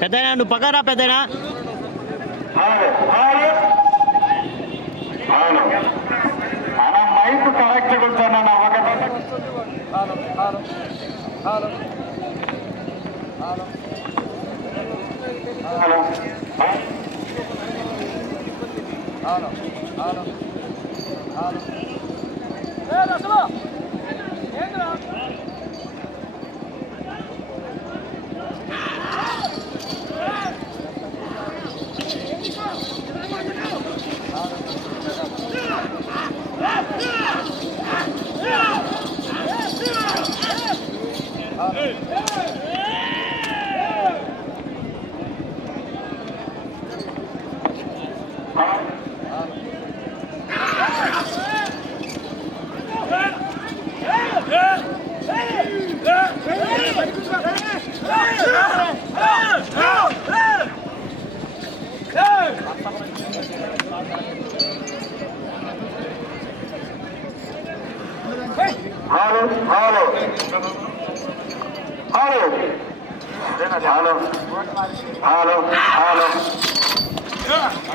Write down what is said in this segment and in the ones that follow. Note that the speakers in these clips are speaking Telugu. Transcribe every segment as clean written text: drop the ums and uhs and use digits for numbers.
పెద్దనా నువ్వు పక్కరా పెద్దనా మైక్ కరెక్ట్ కూర్చోన్నా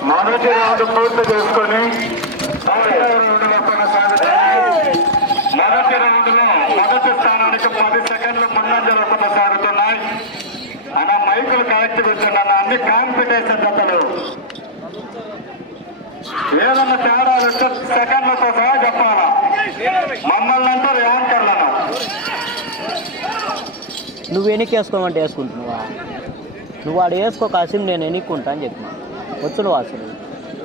మొదటి రౌండ్ పూర్తి చేసుకొని మొదటి రౌండ్ లో మొదటి స్థానానికి 10 సెకండ్లు ముందంజలు కొనసాగుతున్నాయి. అన్న మైకులు కరెక్ట్ కూర్చున్నా అన్ని కాంపిటీషన్ జతలు ఏదన్నా తేడాలు సెకండ్లతో సహా చెప్పాలా. మమ్మల్ని అంటారు యాంకర్లను. నువ్వు ఎన్నికేసుకోమంటే వేసుకుంటున్నావా? నువ్వు వాడు వేసుకో కాసిం, నేను ఎన్నిక్కుంటా అని చెప్పిన వచ్చును అసలు.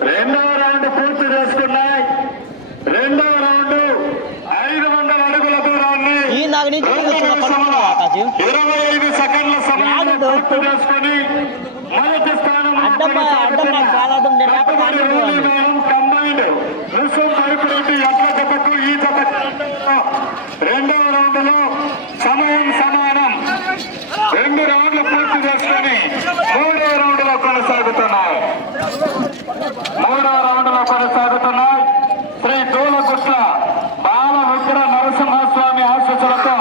రెండవ రౌండ్ పూర్తి చేసుకున్నాయి. రెండవ రౌండ్ 500 అడుగుల దూరాన్ని 25 సెకండ్ల సమయంలో పూర్తి చేసుకుని మొదటి స్థానం కంబైండ్ రుసుం పైపురెడ్డి ఎట్ల జతకు ఈ జత రెండవ రౌండ్ లో సమయం సమానం. 2 రౌండ్లు పూర్తి చేసుకుని 3వ రౌండ్ లో కొనసాగుతున్నాయి. 3వ రౌండ్ లో కొనసాగుతున్నాయి. శ్రీ దూలగుట్ల బాల విగ్ర నరసింహస్వామి ఆశీస్సులతో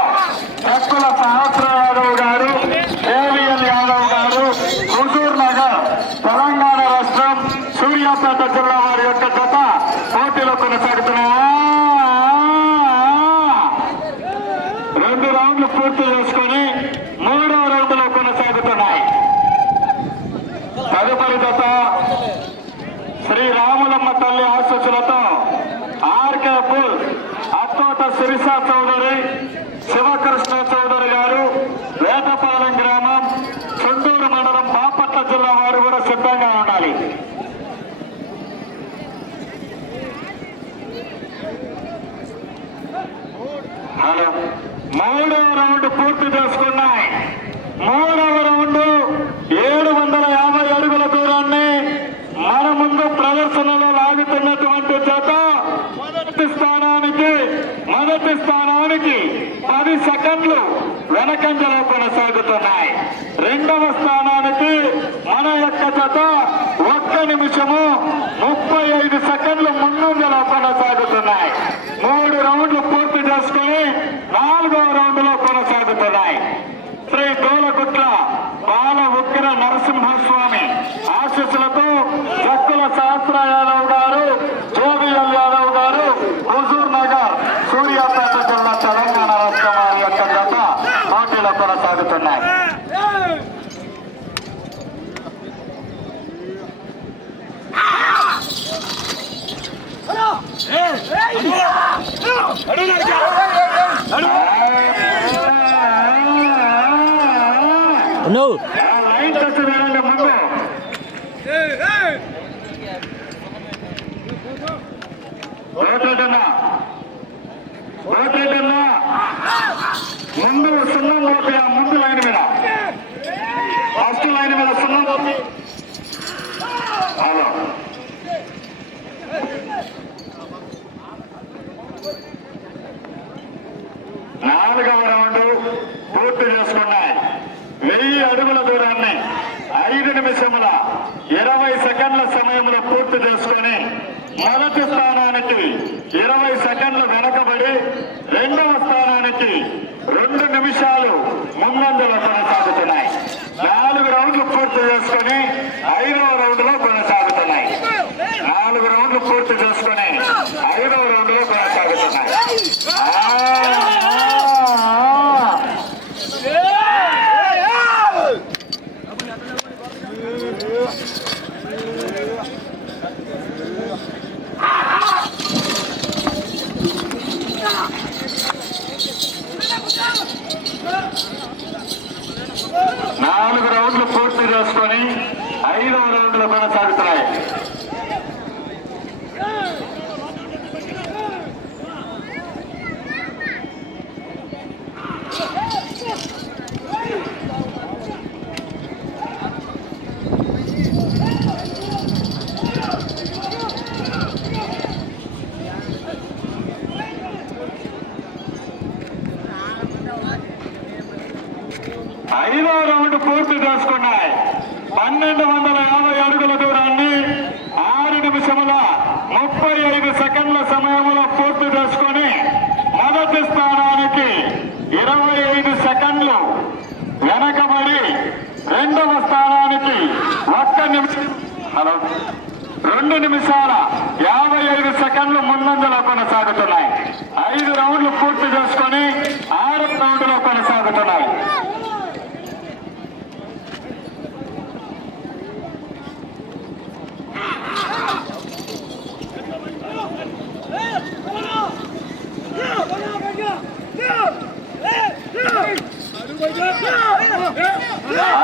చక్కుల సహస్ర యాదవ్ గారు, కేవీఎల్ యాదవ్ గారు, హుజూర్ నగర్ తెలంగాణ రాష్ట్రం సూర్యాపేట జిల్లా వారి యొక్క జత పోటీలో కొనసాగుతున్నాయి. 2 రౌండ్లు పూర్తి చేసుకుని 3వ రౌండ్ లో కొనసాగుతున్నాయి. తదుపరి జత శ్రీ రాములమ్మ తల్లి ఆశీస్సులతో ఆర్కే పుల్ అత్తోట శిరీష చౌదరి, శివకృష్ణ చౌదరి గారు, వేటపాలెం గ్రామం, చుండూరు మండలం, బాపట్ల జిల్లా వారు కూడా సిద్ధంగా ఉండాలి. హలో, 3వ రౌండ్ పూర్తి చేసుకున్నాయి. 3వ రౌండ్ 750 అడుగుల దూరాన్ని మన ముందు ప్రదర్శనలో లాగుతున్నటువంటి జత మొదటి స్థానానికి 10 సెకండ్లు వెనకంజలో కొనసాగుతున్నాయి. 2వ స్థానానికి మన యొక్క జత 1 నిమిషము 35 సెకండ్లు ముందంజలో కొనసాగుతున్నాయి. 3 రౌండ్లు పూర్తి చేసుకుని 4వ రౌండ్ లో కొనసాగుతున్నాయి. శ్రీ దూలగుట్ల బాల ఉగ్ర నరసింహస్వామి ఆశీస్సులతో చక్కుల సహస్ర యాదవ్ గారు, కేవీఎల్ యాదవ్ గారు, హుజూర్ నగర్ సూర్యాపేట జిల్లా తెలంగాణ రాష్ట్రం వారి యొక్క జత పోటీలో కొనసాగుతున్నాయి. నువ్వు లైన్ టచ్ వేయండి ముందు. ముందు సున్నం పోతే ముందు లైన్ మీద, ఫస్ట్ లైన్ మీద సున్నం పోతే. హలో సెకండ్ల సమయంలో పూర్తి చేసుకొని మొదటి స్థానానికి 20 సెకండ్లు వెనకబడి రెండవ స్థానానికి 2 నిమిషాలు ముందంజలో కొనసాగుతున్నాయి. 4 రౌండ్లు పూర్తి చేసుకొని 5వ రౌండ్ లో కొనసాగుతున్నాయి. 4 రౌండ్లు పూర్తి చేసుకొని 5వ రౌండ్ లో కొనసాగుతున్నాయి. నాలుగు రౌండ్లు పూర్తి చేసుకొని 5వ రౌండ్లో కొనసాగుతున్నాయి. ఐదవ రౌండ్ పూర్తి చేసుకున్నాయి. 1250 అడుగుల దూరాన్ని 6 నిమిషముల 35 సెకండ్ల సమయంలో పూర్తి చేసుకొని మొదటి స్థానానికి 25 సెకండ్లు వెనకబడి రెండవ స్థానానికి 2 నిమిషాల 55 సెకండ్లు ముందంజలో కొనసాగుతున్నాయి. 5 రౌండ్లు పూర్తి చేసుకొని 6వ రౌండ్లో కొనసాగుతున్నాయి.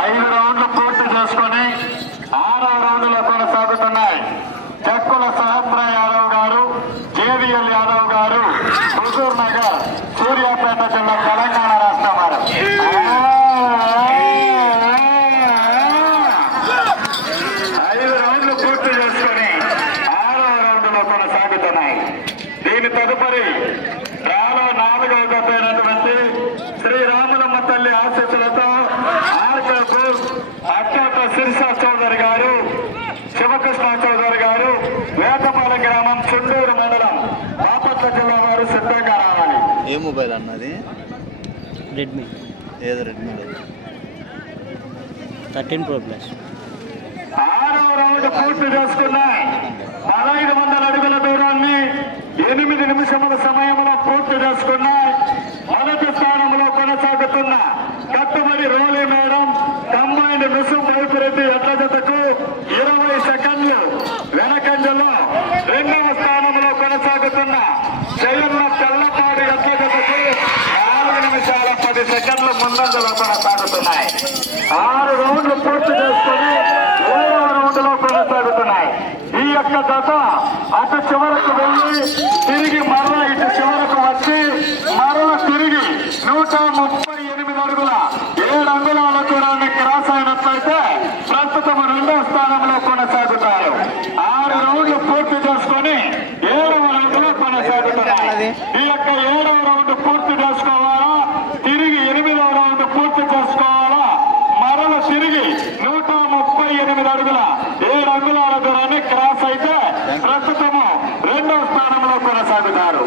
ఐదు రౌండ్లు పూర్తి చేసుకొని 6వ రౌండ్లో కొనసాగుతున్నాయి. చెక్కుల సహస్ర యాదవ్ గారు, జేవిఎల్ యాదవ్ గారు, హుజూర్ నగర్, సూర్యాపేట జిల్లా, తెలంగాణ రాష్ట్రం వారు. 5 రౌండ్లు పూర్తి చేసుకొని 6వ రౌండ్లో కొనసాగుతున్నాయి. దీని తదుపరి డ్రాలో 4వ జత అయినటువంటి శ్రీరాములమ్మ తల్లి ఆశీస్సులతో అట్టోట శిర్షా చౌదరి గారు, శివకృష్ణ చౌదరి గారు, వేటపాలెం గ్రామం, చుండూరు మండలం, బాపట్ల జిల్లా వారు సిద్ధంగా రావాలి. ఏ మొబైల్ అన్నది? రెడ్మీ. ఏదో రెడ్మీ 13 Pro Plus. 6వ రౌండ్ పూర్తి చేసుకున్నాయి. 1500 అడుగుల దూరాన్ని 8 నిమిషముల సమయంలో పూర్తి చేసుకున్నాయి. మొదటి స్థానంలో కొనసాగుతున్న కట్టుబడి రోలీ మేడం కంబైండ్ మిషన్ వైపురెడ్డి ఎట్ల జతకు 20 సెకండ్లు వెనకంజలో రెండవ స్థానంలో కొనసాగుతున్న జయన్న తెల్లపాడి ఎట్ల జతకు 4 నిమిషాల 10 సెకండ్లు ముందంజలో కొనసాగుతున్నాయి. 6 రౌండ్లు పూర్తి చేసుకుని 7వ రౌండ్లో కొనసాగుతున్నాయి. ఈ యొక్క జత అటు చివరకు వెళ్ళి తిరిగి మరల ఇటు చివరకు వచ్చి మరల తిరిగి 138 అడుగుల 7 అంగుళాల దూరాన్ని క్రాస్ అయినట్లయితే ప్రస్తుతం 2వ స్థానంలో కొనసాగుతారు. 6 రౌండ్లు పూర్తి చేసుకొని 7వ రౌండ్లో కొనసాగుతున్నాయి. ఈ యొక్క 7వ రౌండ్ పూర్తి చేసుకోవాలా, తిరిగి 8వ రౌండ్ పూర్తి చేసుకోవాలా, మరల తిరిగి 138 అడుగుల 7 అంగుళాల దూరాన్ని క్రాస్ అయితే ప్రస్తుతము 2వ స్థానంలో కొనసాగుతారు.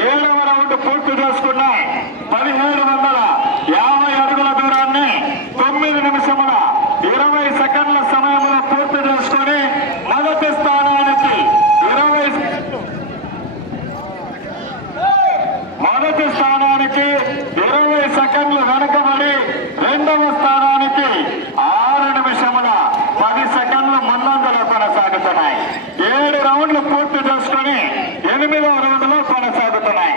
7వ రౌండ్ పూర్తి చేసుకున్నాయి. 1750 అడుగుల దూరాన్ని 9 నిమిషముల 20 సెకండ్ల సమయంలో పూర్తి చేసుకొని మొదటి స్థానానికి 20 సెకండ్లు వెనకబడి రెండవ స్థానానికి 6 నిమిషముల 10 సెకండ్లు ముందంజలో కొనసాగుతున్నాయి. 7 రౌండ్లు పూర్తి చేసుకొని 8వ రౌండ్లో కొనసాగుతున్నాయి.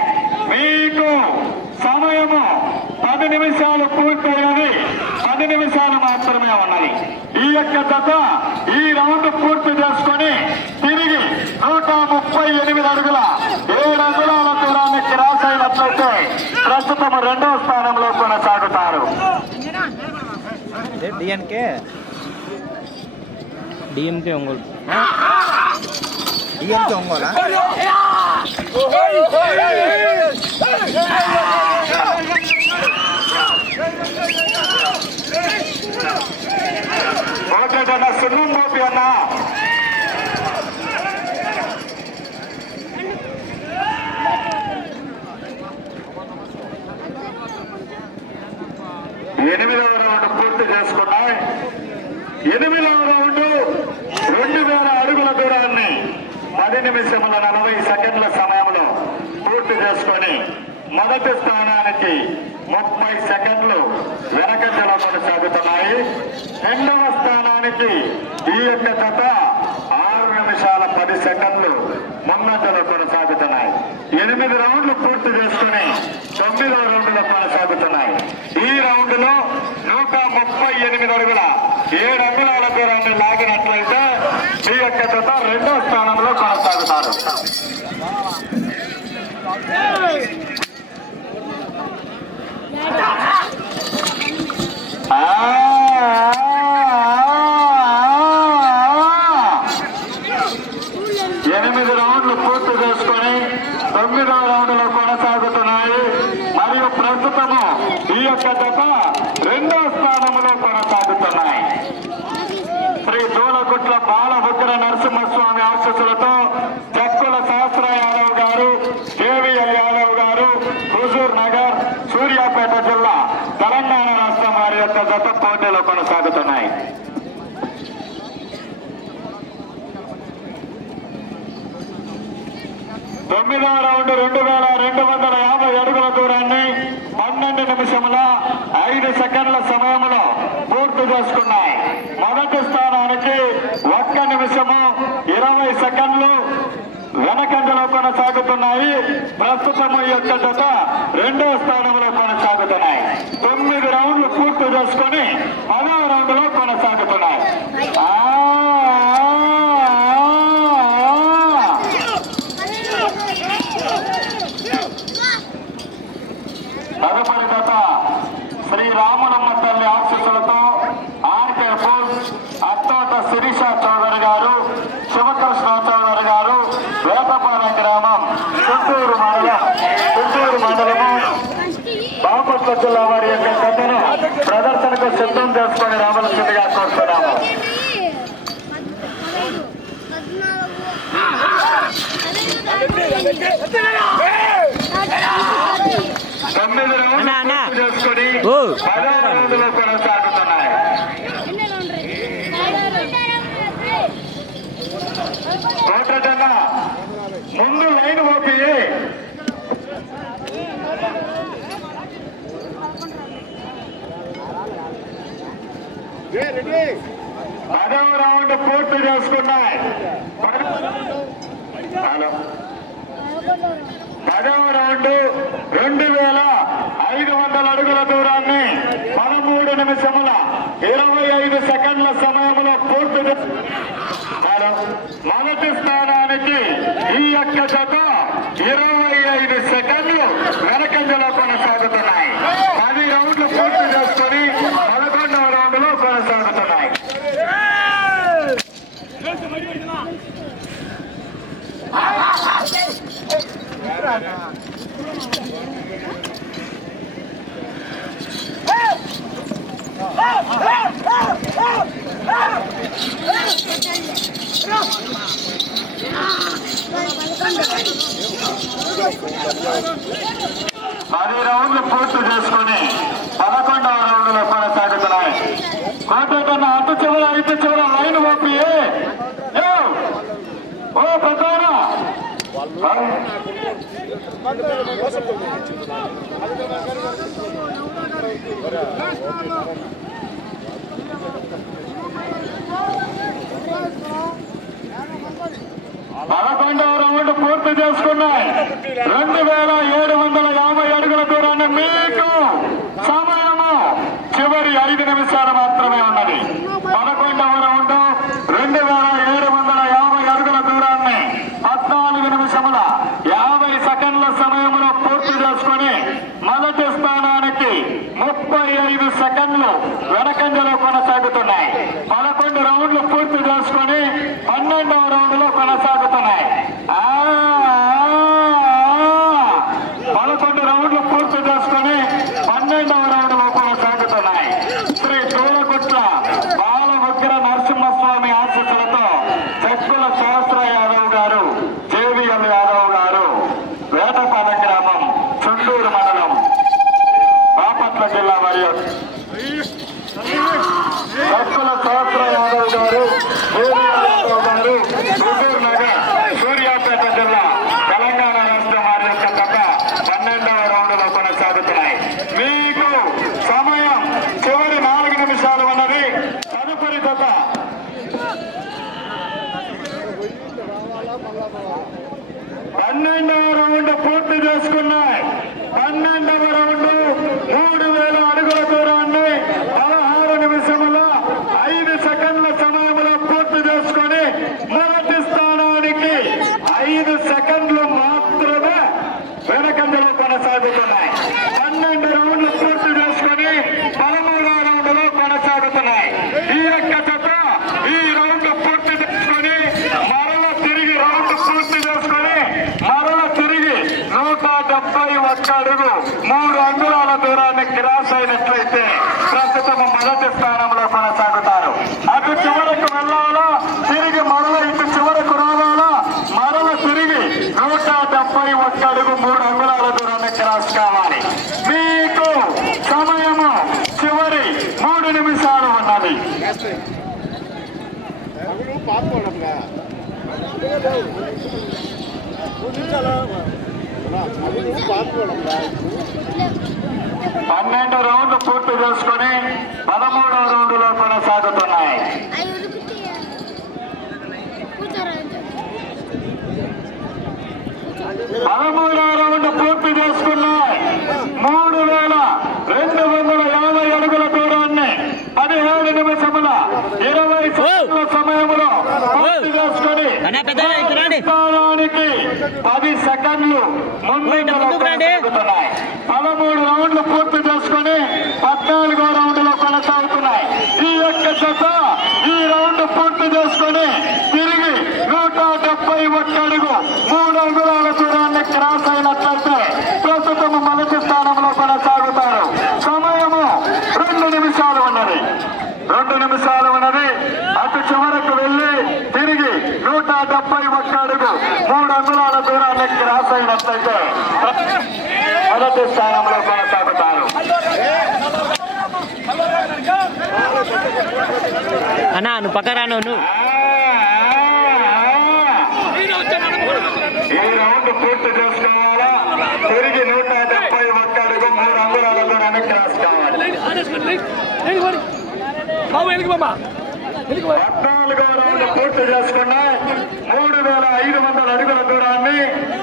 మీకు సమయము 10 నిమిషాలు పూర్తయినది, 10 నిమిషాలు మాత్రమే ఉన్నది. ఈ యొక్క జత ఈ రౌండ్ పూర్తి చేసుకొని తిరిగి 138 అడుగుల 7 అంగుళాల దూరాన్ని క్రాస్ అయినట్లయితే ప్రస్తుతం 2వ స్థానంలో కొనసాగుతారు. డిఎంకే ఒంగోలు. ఒంగోలా? 8వ రౌండ్ పూర్తి చేసుకున్నాయి. 8వ రౌండ్ 2000 అడుగుల దూరాన్ని 10 నిమిషముల 40 సెకండ్ల సమయంలో పూర్తి చేసుకొని మొదటి స్థానానికి 30 సెకండ్లు వెనకంజలో కొనసాగుతున్నాయి. 2వ స్థానానికి ఈ యొక్క జత 6 నిమిషాల 10 సెకండ్లు ముందంజలో కొనసాగుతున్నాయి. 8 రౌండ్లు పూర్తి చేసుకుని 9వ రౌండ్లో కొనసాగుతున్నాయి. ఈ రౌండ్ లో 138 అడుగుల 7 అంగుళాల దూరాన్ని లాగినట్లయితే ఈ యొక్క జత 2వ స్థానంలో కొనసాగుతారు. ఎనిమిది రౌండ్లు పూర్తి చేసుకొని 9వ రౌండ్లో కొనసాగుతున్నాయి. మరియు ప్రస్తుతము ఈ యొక్క జత 2వ స్థానంలో కొనసాగుతున్నాయి. శ్రీ దూలగుట్ల బాల ఉగ్ర నరసింహస్వామి ఆశీస్సులతో జక్కుల శాస్త్ర యాదవ్ గారు, కేవీఎల్ యాదవ్ గారు, హుజూర్ నగర్, సూర్యాపేట జిల్లా, తెలంగాణ రాష్ట్రం వారి యొక్క జత పోటీలో కొనసాగుతున్నాయి. తొమ్మిదవ రౌండ్ 2250 అడుగుల దూరాన్ని 12 నిమిషముల 5 సెకండ్ల సమయంలో పూర్తి చేసుకున్నాయి. మొదటి స్థానానికి 1 నిమిషము 20 సెకండ్లు వెనకంజలో కొనసాగుతున్నాయి. ప్రస్తుతం ఈ యొక్క జత 2వ స్థానంలో కొనసాగుతున్నాయి. 9 రౌండ్లు పూర్తి చేసుకొని 10వ రౌండ్లో కొనసాగుతున్నాయి. తదుపరి జత శ్రీ రాములమ్మ తల్లి ఆశీస్సులతో ఆర్కే ఫుల్స్ అత్తోట శిరీష చౌదరి గారు, శివకృష్ణ చౌదరి గారు, వేటపాలెం గ్రామం, గుంటూరు మండలము, బాపట్ల జిల్లా వారి యొక్క జతను ప్రదర్శనకు సిద్ధం చేసుకొని రావాల్సిందిగా కోరుతున్నాము. తొమ్మిది రౌండ్లు చేసుకొని 10వ రౌండ్లో కొనసాగుతున్నాయి. కోటన్న ముందు లైన్ ఓపి 10వ రౌండ్ పూర్తి చేసుకున్నాయి. 10వ రౌండ్ 2500 అడుగుల దూరాన్ని 13 నిమిషముల 25 సెకండ్ల సమయంలో పూర్తి మొదటి స్థానానికి ఈ యొక్క జత 25 సెకండ్లు వెనకంజలో కొనసాగుతున్నాయి. 10 రౌండ్లు పూర్తి చేసుకొని 11వ రౌండ్లో కొనసాగుతున్నాయి. పది రౌండ్లు పూర్తి చేసుకుని 11వ రౌండ్లో కొనసాగుతున్నాయి. కోటన్న అటు చివర ఇటు చివర లైన్ ఓపి ఓ ప్రధాన పదకొండవ రౌండ్ పూర్తి చేసుకున్నాయి. 2750 అడుగుల దూరాన్ని మీకు సమయము చివరి 5 నిమిషాలు మాత్రమే ఉన్నది. 11వ రౌండ్ 2750 అడుగుల దూరాన్ని 14 నిమిషముల 50 సెకండ్ల సమయంలో పూర్తి చేసుకుని మొదటి స్థానానికి 35 సెకండ్లు వెనకంజలో కొనసాగుతున్నాయి. 11 రౌండ్లు పూర్తి చేసుకుని 12వ రౌండ్లో కొనసాగుతున్నాయి. 11 రౌండ్లు పూర్తి చేసుకుని 12వ రౌండ్లో కొనసాగుతున్నాయి. శ్రీ దూలగుట్ల బాల ఉగ్ర నరసింహస్వామి ఆశీస్సులతో జక్కుల శాస్త్ర యాదవ్ గారు, జేవిఎల్ యాదవ్ గారు, వేటపాలెం గ్రామం, చుండూరు మండలం, బాపట్ల జిల్లా వారి పన్నెండు రౌండ్లు పూర్తి చేసుకుని 13వ రౌండ్లో కొనసాగుతున్నాయి. 13వ రౌండ్ పూర్తి చేసుకున్నాయి. 3250 అడుగుల దూరాన్ని 17 నిమిషముల 20 సెకండ్ల సమయంలో పూర్తి చేసుకుని స్థానానికి 10 సెకండ్లు ముందుకు కొనసాగుతున్నాయి. 13 రౌండ్లు పూర్తి చేసుకుని 14వ రౌండ్లో కొనసాగుతున్నాయి. ఈ యొక్క జత ఈ రౌండ్ పూర్తి చేసుకుని తిరిగి 171 అడుగు 3 అంగుళాల దూరాన్ని క్రాస్ అయినట్లయితే ప్రస్తుతం మొదటి స్థానంలో కొనసాగుతారు. సమయము 2 నిమిషాలు ఉన్నది. 2 నిమిషాలు ఉన్నది. అటు చివరకు వెళ్లి తిరిగి 171 అడుగు 3 అంగుళాల దూరాన్ని క్రాస్ అయినట్లయితే మొదటి స్థానంలో కొనసాగుతారు. అన్నా నువ్వు పక్క రాను నువ్వు ఈ రౌండ్ పూర్తి చేసుకోవాలా? తిరిగి 171 అడుగు 3 అంగుళాల దూరాన్ని క్రాస్ కావాలి. 14వ రౌండ్ పూర్తి చేసుకున్నాయి. 3500 అడుగుల దూరాన్ని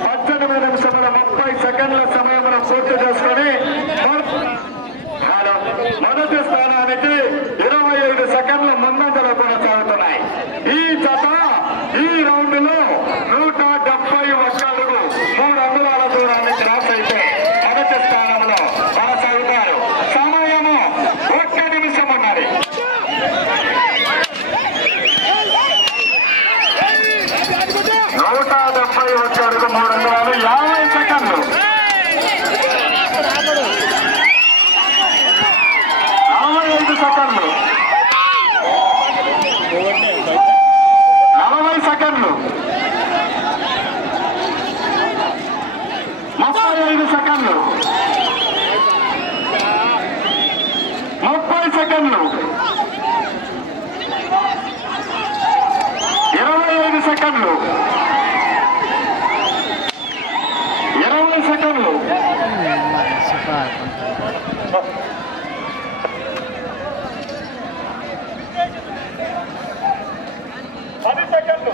18 నిమిషముల 30 సెకండ్ల సమయంలో పూర్తి చేసుకుని మొదటి స్థానానికి 25 సెకండ్ల ముందంజలో కొనసాగుతున్నాయి. ఈ జత ఈ రౌండ్ లో 171 అడుగు 3 అంగుళాల దూరాన్ని క్రాస్ అయితే మొదటి స్థానంలో కొనసాగుతారు. సమయము 1 నిమిషం ఉన్నది. 171 అడుగు 3 అంగుళాలు 50 సెకండ్లు. 45 సెకండ్లు. 40 సెకండ్లు. 35 సెకండ్లు. 30 సెకండ్లు. 25 సెకండ్లు. 20 సెకండ్లు. 10 సెకండ్లు.